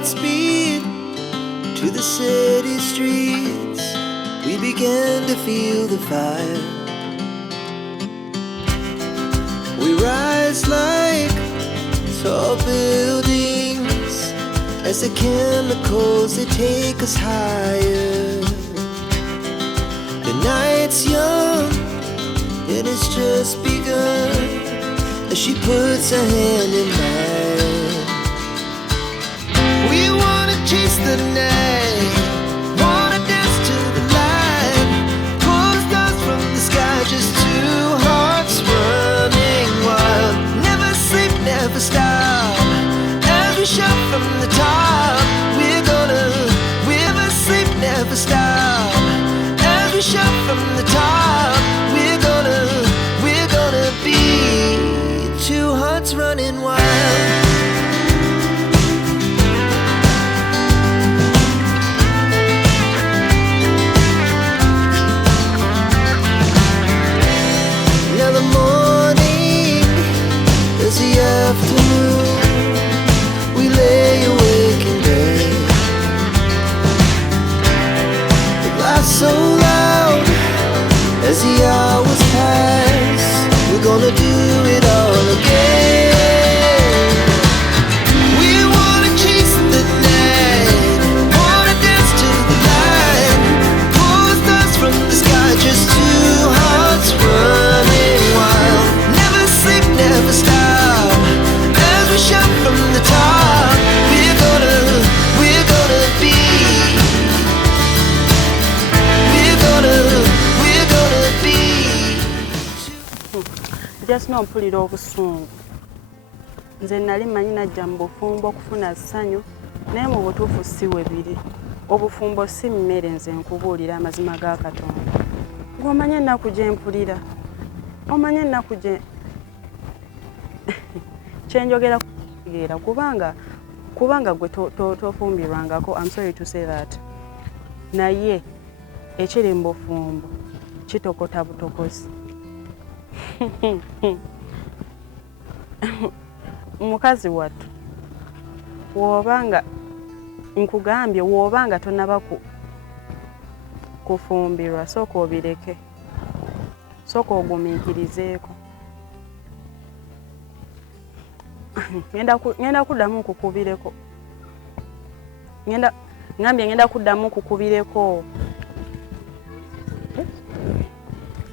Godspeed to the city streets. We began to feel the fire. We rise like tall buildings as the chemicals they take us higher. The night's young and it's just begun as she puts her hand in mine. We wanna chase the night, wanna dance to the light, pull the stars from the sky, just two hearts running wild. Never sleep, never stop, as we shout from the top. Never sleep, never stop, as we shout from the top. We're gonna be two hearts running wild. Now the morning is the afternoon. We lay awake in bed. The laughs so loud as the hours pass. We're gonna do it all again. We wanna chase the night, wanna dance to the light, pull the stars from the sky, just two hearts running wild. Never sleep, never stop, as we shout from the top. We're gonna be. We're gonna be. Just no mpulira obusungu. Nze nali manyi najja mu bufumbo okufuna ssanyu naye mu butuufu si we biri. Obufumbo si mmere nze nkubuulira amazima ga Katonda. Ng'omanye ennaku gye mpulira. Omanye ennaku gye kyenjogera kutegeera kubanga gwe tofumbirwangako. I'm sorry to say that. Naye ekiri mu bufumbo kitokota butokozi. Mukazi wattu wobanga nkugambye wobanga tonaba kufumbirwa sooka obireke, sooka ogumiikirizeeko. ngenda kuddamu nkukubireko, ngenda kuddamu nkukubireko.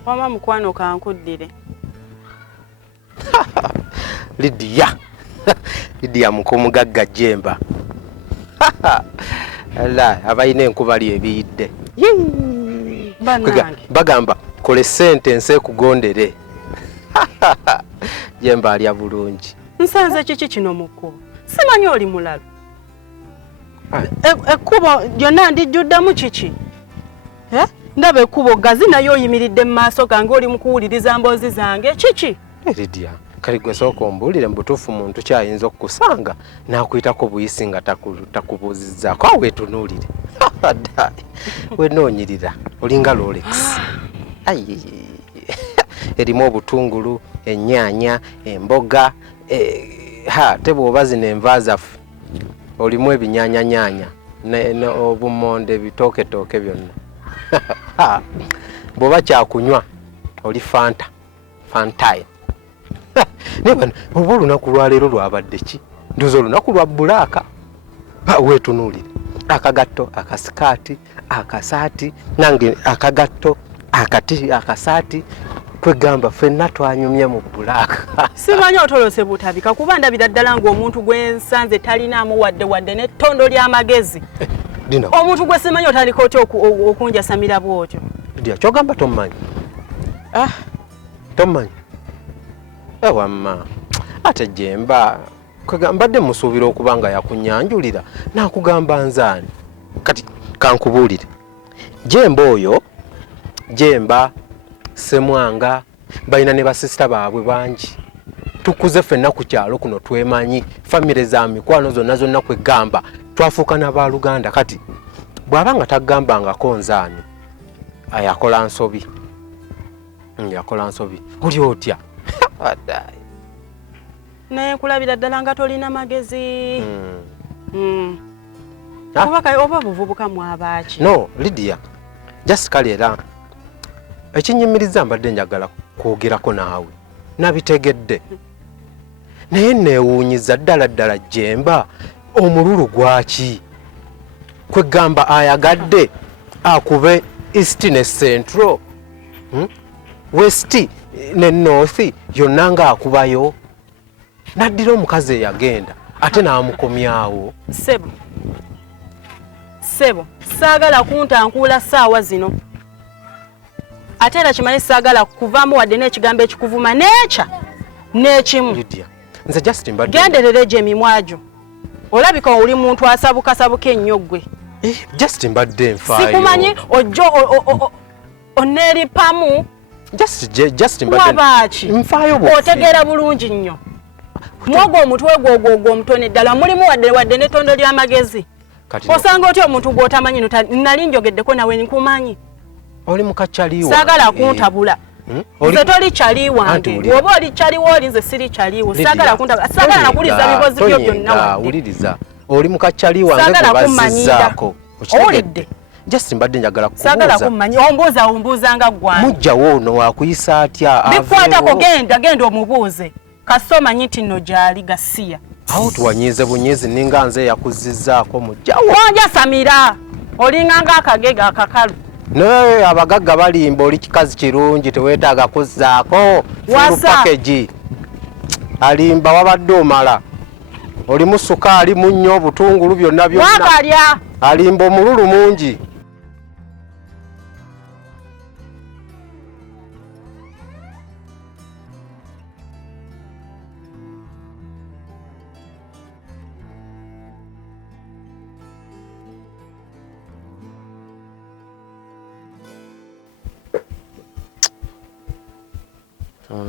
Wama mukwano kankuddire. Lydia mukomugagga Jemba. Allah abayina enkuba lyebiyidde. Bagamba kole sentence ekugondere. Jemba alya bulungi. Nsanze kiki kino mukkubo? Simanyi oli mulalo. Ekkubo lyonna ndijjuddamu kiki? Ndaba ekkubo gazi nayo oyimiridde mu maaso gange oli mu kuwuliriza mboozi zange. Kiki? Lydia, kali gwe sooka ombuulire mu butuufu muntu kyayinza okukusanga n'akuyitako buyisi nga takubuuzizzaako. Awo weetunuulire. Wenoonyirira olinga Rolex. Erimu obutungulu, ennyaanya, emboga, te bw'oba zino enva zaffe olimu ebinyaanyanya obumonde ebitooketooke byonna. Bw'oba kyakunywa oli Fantine. Oba olunaku lwaleero lwabadde ki? Ndoza olunaku lwa bbulaaka. Weetunuulire akagatto, akasikaati, akasaati, nange akagatto, akasaati, kwegamba ffenna twanyumye mu bbulaaka. Simanyi otolose butabika kuba ndabira ddala ng'omuntu gwe nsanze talinaamu wadde n'ettondo ly'amagezi. Omuntu gwe simanyi otandika otya okunjasamira bw'otyo. Lydia, kyogamba tommanyi? Tommanyi? Wamma ate Jemba mbadde musuubira okuba nga yakunyanjulira n'akugamba nzaani. Kati kankubuulire. Jemba oyo, Jemba, Semwanga, balina ne basisita baabwe bangi. Tukuze ffenna ku kyalo kuno twemanyi, famire za mikwano zonna kwegamba twafuuka n'abaluganda. Kati bw'aba nga taggambangako nzaani yakola nsobi. Oli otya? Naye kulabira ddala nga tolina magezi. oba buvubuka mwabaaki. No, Lydia. Just kale era. Ekinyimiriza mbadde njagala kwogerako naawe. Nabitegedde. Naye neewuunyiza ddala Jemba omululu gwaki? Kwegamba ayagadde akube East ne Central. West ne North yonna nga akubayo. Naddira omukazi eyagenda ate n'amukomyawo. Sebo, saagala kuntankuula ssaawa zino. Ate era kimanyi saagala kuvaamu wadde n'ekigambo ekikuvuma n'ekimu. Lydia, nze Justin mbadde. Genderera gye emimwagyo. Olabika oli muntu asabukasabuka ennyo ggwe. Justin mbadde nfaayo. Sikumanyi ojjo oneeripamu. Justin mbadde nfaayo bw'ofi. Otegeera bulungi nnyo. Mwogo omutwe gwo omutone ddala mulimu wadde n'ettondo ly'amagezi. Osanga otya omuntu gw'otamanyi nali njogeddeko nawe nkumanyi. Oli mukakyali wange. Saagala kuntabula. Nze toli kyali wange. Oba oli kyali woli nze siri kyaliwo. Saagala kuntabula. Saagala nakuliza bibozi byo byonna wadde. Wuliriza. Oli mukakyali wange gwe bazizzaako. Owulidde. Just mbadde njagala kubuuza. Saagala kummanyi. Ombuuzanga ggwange. Mujjawo ono wakuyisa atya? Bikwatako genda omubuuze. Kasoma nti nno gyali gasiya. Awo tuwanyize bunyizi ninga nze yakuzizzaako mujjawo. Wonja Samira. Olinganga akagega akakalu. Naye abagagga balimba oli kikazi kirungi teweetaaga kuzzaako. Full package. Alimba wabadde omala. Olimu sukaali, munnyo, obutungulu byonna. Wakalya. Alimba omululu mungi.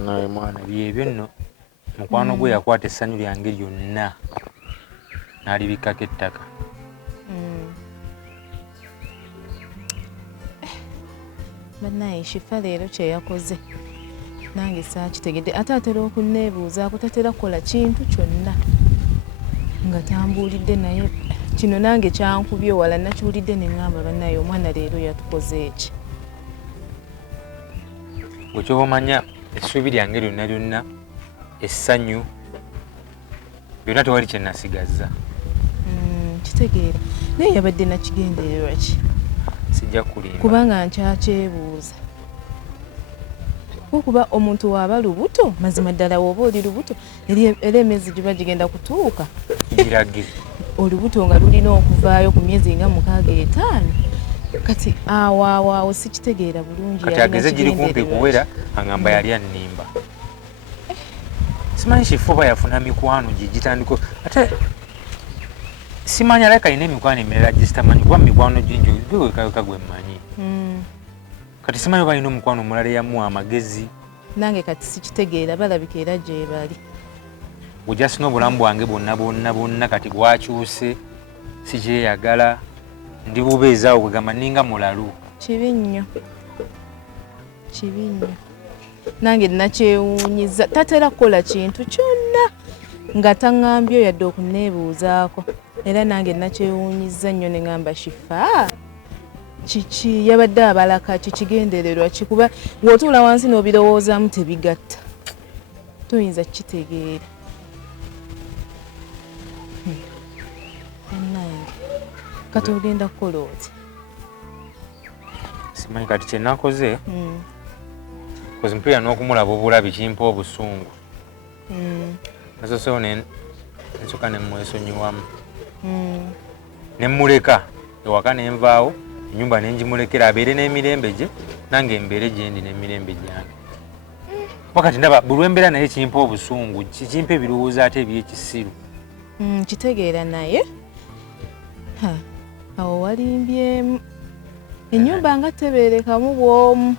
Naye mwana byebyo nno mukwano gwe yakwata essanyu lyange lyonna n'alibikako ettaka. Bannaye Shifa leero kye yakoze nange saakitegedde ate atera okunneebuuzaako tatera kukola kintu kyonna nga tambuulidde naye kino nange kyankubye wala nakiwulidde ne ŋŋamba bannaye omwana leero yatukoze eki. Bwe kyoba omanya essuubi lyange lyonna essanyu byonna tewali kye nasigazza. Kitegeera naye yabadde nakigendererwa ki? Sijja kulimba kubanga nkyakyebuuza okuba omuntu waaba lubuto mazima ddala woba oli lubuto era emyezi giba gigenda kutuuka girage olubuto nga lulina okuvaayo ku myezi nga 65 kati awo sikitegeera bulungi. Kati ageze giri kumpi kuwera angamba yali annimba. Simanyi Shifa yafuna mikwano gitandiko ate simanyi aleka ine mikwano emirala gisitamanyi kuba mikwano gingi gwe kayoka gwe mmanyi. Kati simanyi balina omukwano omulala yamuwa amagezi. Nange kati sikitegeera balabika era gye bali. Ojja n'obulamu bwange bwonna kati bwakyuse sikyeyagala ndi bubeezaawo kwegamba ninga mulalu. Kibi nnyo nange nakyewuunyiza tatera kukola kintu kyonna nga taŋŋambye yadde okunneebuuzaako era nange nakyewuunyiza nnyo ne ŋŋamba Shifa kiki yabadde abalaka kikigendererwa kikuba w'otuula wansi n'obirowoozaamu tebigatta toyinza kitegeera. Nange kati ogenda kukola oti? Simanyi kati kye nakoze kozi mpulira n'okumulaba obulabi kimpa obusungu. Nasosewo nsooka ne mwesonyiwamu ne mmuleka ewaka ne nvaawo ennyumba ne ngimulekera abeere n'emirembe gye nange mbeere gye ndi n'emirembe gyange. Wakati ndaba buli lw'embeera naye kimpa obusungu kimpa ebirowoozo ate eby'ekisiru. Kitegeera naye awo walimbyemu ennyumba nga tebeerekamu bw'omu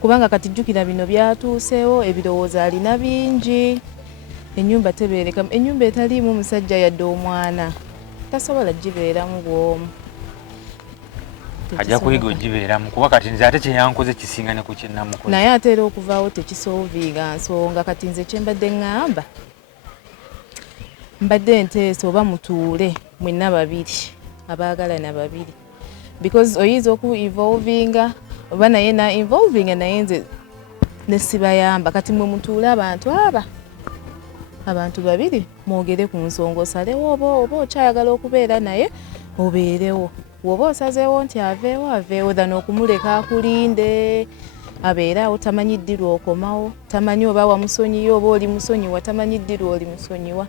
kubanga kati jjukira bino byatuuseewo ebirowoozo alina bingi. Ennyumba tebeerekamu ennyumba etaliimu omusajja yadde omwana tasobola gibeeramu bw'omu. Ajja kuyiga ogibeeramu kuba kati nze ate kye yankoze kisinga ne ku kye namukoze. Naye ate era okuvaawo tekisooviiga nsonga kati nze kye mbadde ŋŋamba mbadde nteesa oba mutuule mwenna babiri abaagalana babiri because oyinza oku evolvinga oba naye na involvinga naye nze ne sibayamba kati mwe mutuula abantu babiri mwogere ku nsonga osalewo oba okyayagala okubeera naye obeerewo woba osazeewo nti aveewo dha n'okumuleka akulinde abeeraawo tamanyi ddi lw'okomawo tamanyi oba wamusonyiwa oba oli musonyiwa tamanyi ddi lw'oli musonyiwa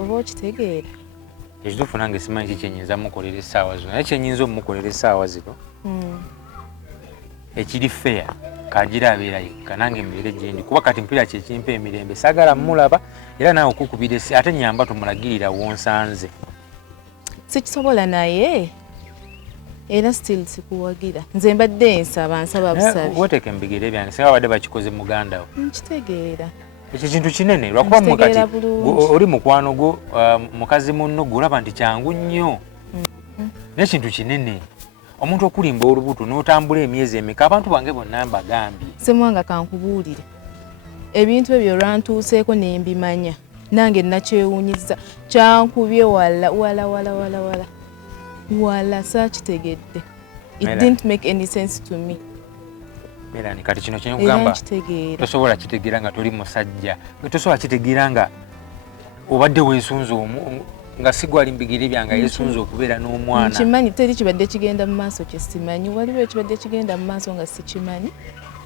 oba okitegeera ekituufu nange simanyi ki kyenyinza mukolera essaawa zino naye kyenyinza omukolera essaawa zino ekiri feya kagira abeera yekka nange embeere gyendi kuba kati mpira kyekimpa emirembe saagala mmulaba era naawe okukubira ate nyamba tumulagirira wonsanze sikisobola naye era still sikuwagira nze mbadde nsaba busabi weteeka embigere byange singa badde bakikoze muganda wo nkitegeera ekyo kintu kinene lwakuba mukati oli mukwano gwo mukazi munno gwe olaba nti kyangu nnyo naye kintu kinene omuntu okulimba olubuto n'otambula emyezi emeka abantu bange bonna mbagambye semwanga kankubuulire ebintu ebyo lwantuuseeko nembimanya nange nakyewuunyiza kyankubye wala saakitegedde it didn't make any sense to me Melanie kati kino kyenkugamba tosobola kitegeera nga toli musajja tosobola kitegeera nga obadde weesunza nga sigwali mbigiri byanga yesunza okubeera n'omwana nkimanyi teri kibadde kigenda mu maaso kyesimanyi waliwo ekibadde kigenda mu maaso nga sikimanyi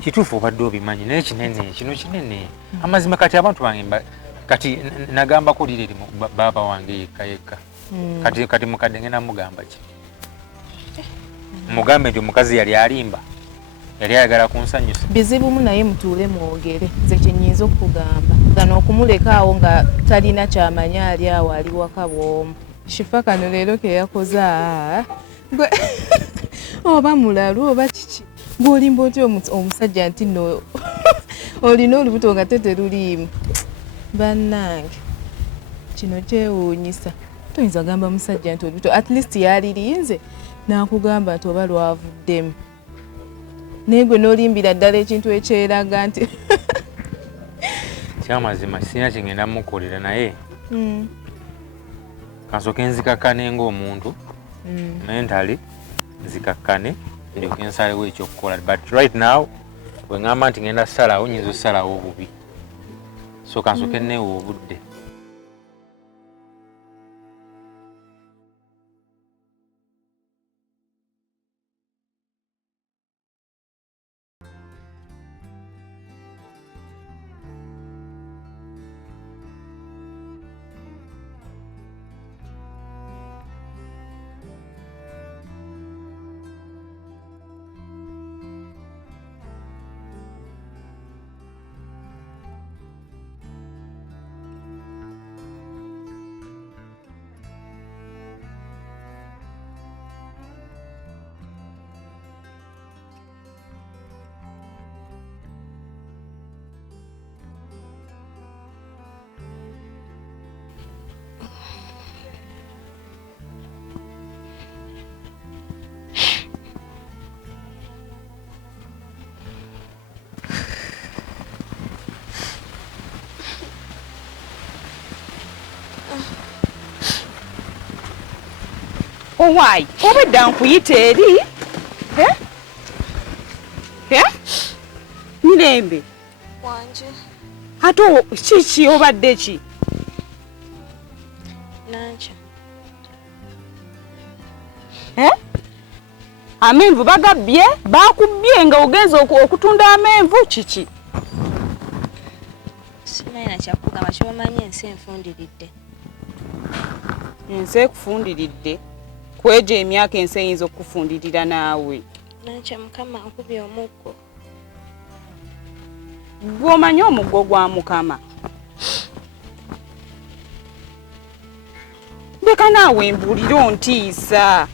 kituufu obadde obimanyi naye kinene kino kinene amazima kati abantu bange kati nagambako liri baaba wange yekka kati mukadde ngenda mugamba ki mugambe nti omukazi yali alimba yali ayagala kunsanyusa bizibumu naye mutuule mwogere nze kyenyinza okugamba gano okumuleka awo nga talina kyamanya ali awo ali waka bw'omu shifa kano leero ke yakoze oba mulalu oba kiki ng'olimba otya omusajja nti nno olina olubuto nga teteruliimu bannange kino kyewuunyisa toyinza gamba musajja nti olubuto at least yalirinze n'akugamba nti oba lwavuddemu naye gwe n'olimbira ddala ekintu ekyeraga nti kyamazima sina kyengenda mukolera naye kansooke nzikakkane ng'omuntu mentally nzikakkane ndyoke nsalewo ekyokukola but right now bwe ŋŋamba nti ngenda ssalawo nyinza ossalawo obubi so kansooke neewa obudde Owaayi obadde nkuyita eri mirembe wanje ate kiki obadde ki nancha amenvu bagabbye bakubbye nga ogenza okutunda amenvu kiki simanyi nakyakugamba kyomanyi ensi enfundiridde ensi ekufundiridde kwejo emyaka ensi eyinza okufundirira naawe nancha mukama nkubye omuggo gw'omanyi omuggo gwa mukama leka naawe mbuulire ontiisa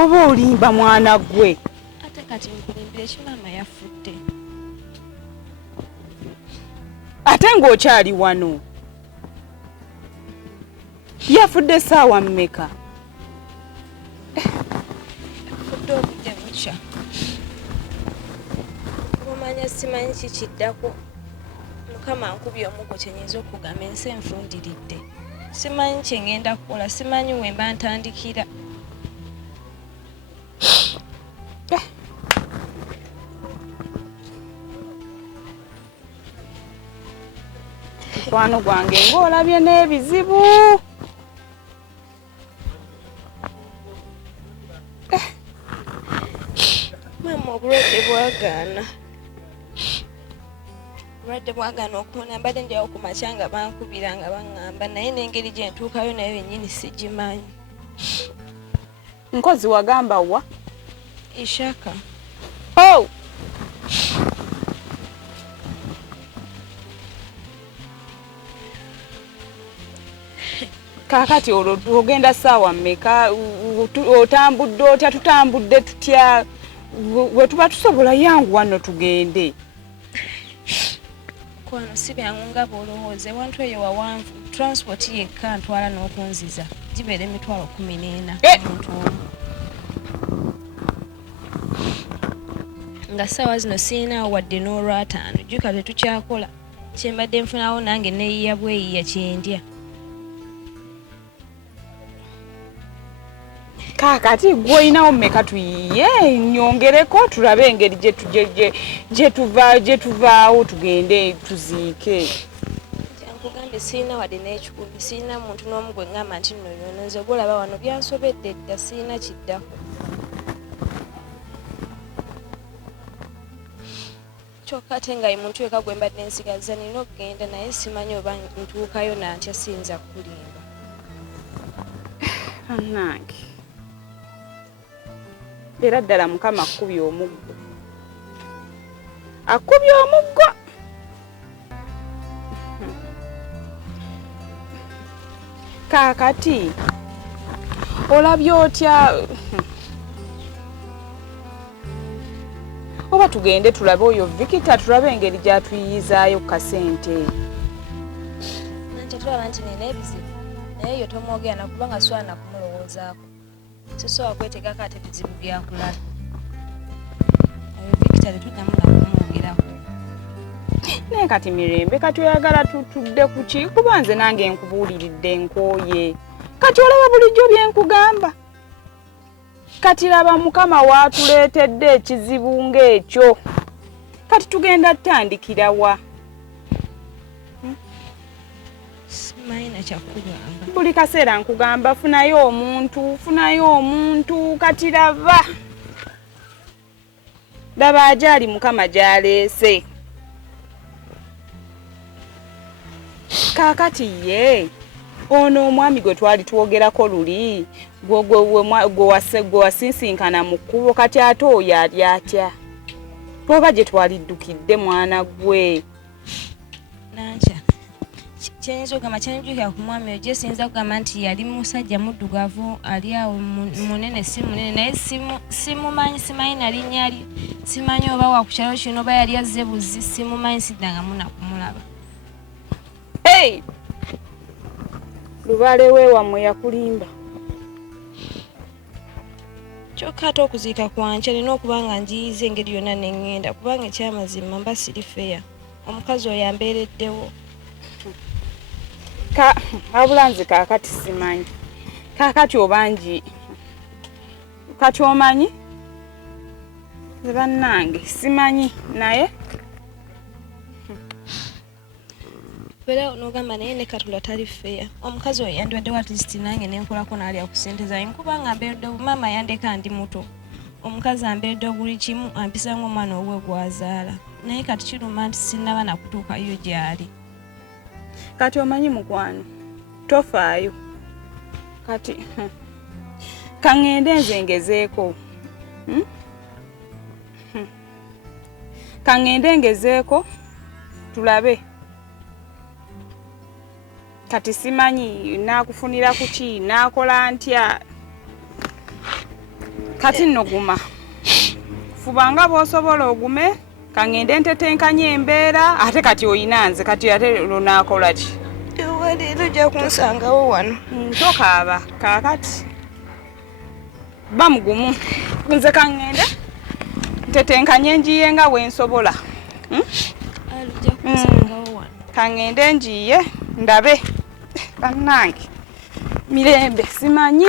oba olimba mwana gwe ate kati nkulimbire kimama yafudde ate ng'okyali wano yafudde essaawa mmeka yafudde obudde bukya kumanya simanyi kikiddako mukama nkubye omuggo kyenyinza okugamba ensi enfundiridde. Simanyi kye ngenda kukola, simanyi we mba ntandikira. Mukwano gwange ng'olabye n'ebizibu. Mama obulwadde bwagaana. Obulwadde bwagaana okubona mbadde njawo ku makya nga bankubira nga baŋŋamba naye n'engeri gye ntuukayo nayo yennyini sigimanyi. Nkozi wagamba wa? Ishaka. Oh! Kaakati olwo ogenda ssaawa mmeka? Otambudde otya? Tutambudde tutya? We tuba tusobola yangu wano tugende. Kwano si byangu nga bw'olowooza ewantu eyo wawanvu transport yekka ntwala n'okunziza gibeera emitwalo 14 omuntu omu. Nga ssaawa zino sirinawo wadde n'olwataano jjuka tetukyakola kyembadde nfunawo nange neeyiya bweyiya kyendya. Kaakati gw'olinawo mmeka tuyiye nyongereko tulabe engeri gye tuvaawo tugende tuziike. Nkugambye sirina wadde n'ekikumi, sirina muntu n'omu gwe ngamba nti nno yono nze gwolaba wano byansobedde dda sirina kiddako. Kyokka ate nga ye muntu weka gwe mbadde nsigaza nina okugenda naye simanyi oba ntuukayo nantya siyinza kulimba. Bannange era ddala Mukama akkubye omuggo. Akkubye omuggo. Kaakati olabye otya? Oba tugende tulabe oyo Vikita tulabe engeri gy'atuyizaayo kasente. Nanje tulaba nti nina ebizibu naye yo tomwogera nakubanga swana kumulowoozaako. Sisobola kwetegako ate bizibu byakulala. Oyo Victor tetuddamu nakumwogerako. Naye kati mirembe kati oyagala tutudde ku ki? Kuba nze nange nkubuuliridde nkooye. Kati olaba bulijjo bye nkugamba. Kati laba Mukama waatuleetedde ekizibu ng'ekyo. Kati tugenda ttandikira wa? Simanyi kyakugamba. Buli kaseera nkugamba funayo omuntu kati laba ajaali Mukama gy'aleese. Kaakati ye ono omwami gwe twali twogerako luli gwe wasinsinkana mu kkubo kati ate oyo ali atya? Oba gye twaliddukidde mwana gwe? Nankya kyenyiza okugamba kyenjukira ku mwami oyo gye siyinza kugamba nti yali musajja muddugavu ali awo munene si munene naye simumanyi simanyi nalinnya ali simanyi oba wa ku kyalo kino oba yali azze buzzi simumanyi siddangamu nakumulaba. Hey! Lubale we wammwe yakulimba. Kyokka ate okuziika kwankya nina okuba nga njiyiza engeri yonna neŋŋenda kubanga ekyamazima mba siri feya. Omukazi oyo ambeereddewo. Wabula nze kaakati simanyi. Kaakati obangi kati omanyi? Nze bannange simanyi naye Beera n'ogamba naye ne Katula tali feya. Omukazi oyo yandibadde wa atleast nange nenkolako n'alya ku ssente zange nkubanga mbeeredde maama yandeka ndi muto. Omukazi ambeeredde buli kimu ampisa ng'omwana ow'e gwazaala. Naye kati kiruma nti sinnaba nakutuukayo gy'ali. Kati omanyi mukwano tofaayo kati kaŋŋende nze ngezeeko kaŋŋende ngezeeko tulabe kati simanyi naakufunira ku ki naakola ntya kati nno guma fubanga bw'osobola ogume kaŋŋende ntetenkanye embeera ate kati oyina nze kati ate lunaakola ki? Ewa leero ojja kunsangawo wano. Tokaaba kaakati ba mugumu nze kaŋŋende ntetenkanye njiye nga bwe nsobola. Ojja kunsangawo wano. kangende njiye ndabe bannange mirembe simanyi